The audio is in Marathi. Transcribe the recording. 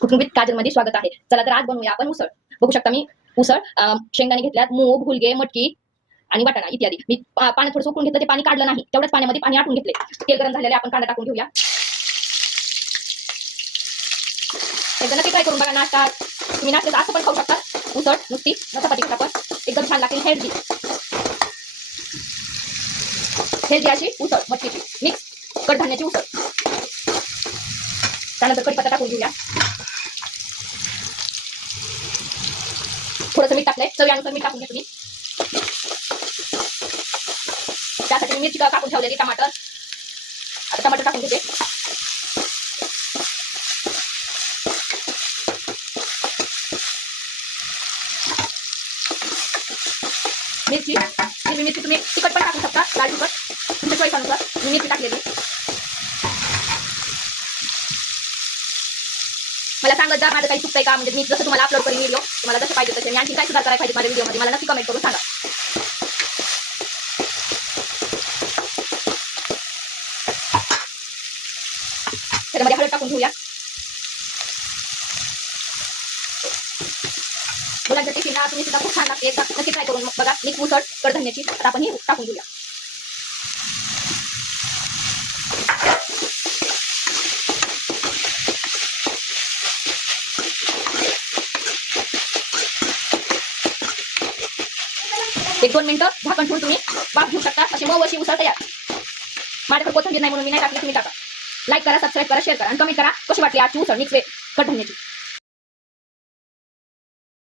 कुटुंबित काजलमध्ये स्वागत आहे. चला तर आज बनवूया आपण उसळ. बघू शकता मी उसळ शेंगदाणे घेतल्यात, मूग, हुलगे, मटकी आणि वाटाणा इत्यादी. मी पाण्यात थोडं सुकून घेतलं, ते पाणी काढलं नाही, तेवढ्याच पाण्यामध्ये पाणी आटून घेतले. तेल गरम झालेले आपण कांदा टाकून घेऊया. एकदा नक्की ट्राय करून बघा. नाश्ता तुम्ही नाश्त्याचं असं पण खाऊ शकता. उसळ नुसती चपाती पण एकदम छान लागते. हेल्दी अशी उसळ मटकीची मिक्स कडधान्याची उसळ. त्यानंतर कढीपत्ता टाकून घेऊया. थोडंसं मीठ टाकलंय, चवीनुसार मीठ टाकून घ्या तुम्ही. त्यासाठी मी मिरची कापून ठेवलेली, टमाटर. आता टमाटर टाकून घेते. मिरची हिरवी मिरची तुम्ही तिखट पण टाकू शकता, लाल तिखट तुमच्या चॉईसनुसार. मी मिरची टाकलेली. मला सांगत जा माझं काही चुकतंय का, म्हणजे मी जसं तुम्हाला अपलोड करेन व्हिडिओ, तुम्हाला जसं पाहिजे तसं. आणखी काय सुधार करायला पाहिजे माझ्या व्हिडिओमध्ये मला नक्की कमेंट करून सांगा. त्याच्यामध्ये हळद टाकून घेऊया. मुलांच्या टिफिनला तुम्ही सुद्धा खूप छान लागते. एकदा नक्की ट्राय करून बघा. मिक्स उसळ कडधान्याची. आता आपण ही टाकून घेऊया. एक 2 मिनिटं झाकण ठेवून तुम्ही वाफ घेऊ शकता. अशी मऊ अशी उसळ तयार. माझ्याकडे कोथिंबीर नाही म्हणून मी नाही टाकली, तुम्ही टाका. लाईक करा, सबस्क्राईब करा, शेअर करा आणि कमेंट करा कशी वाटली आजची उसळ मिक्स कडधान्याची.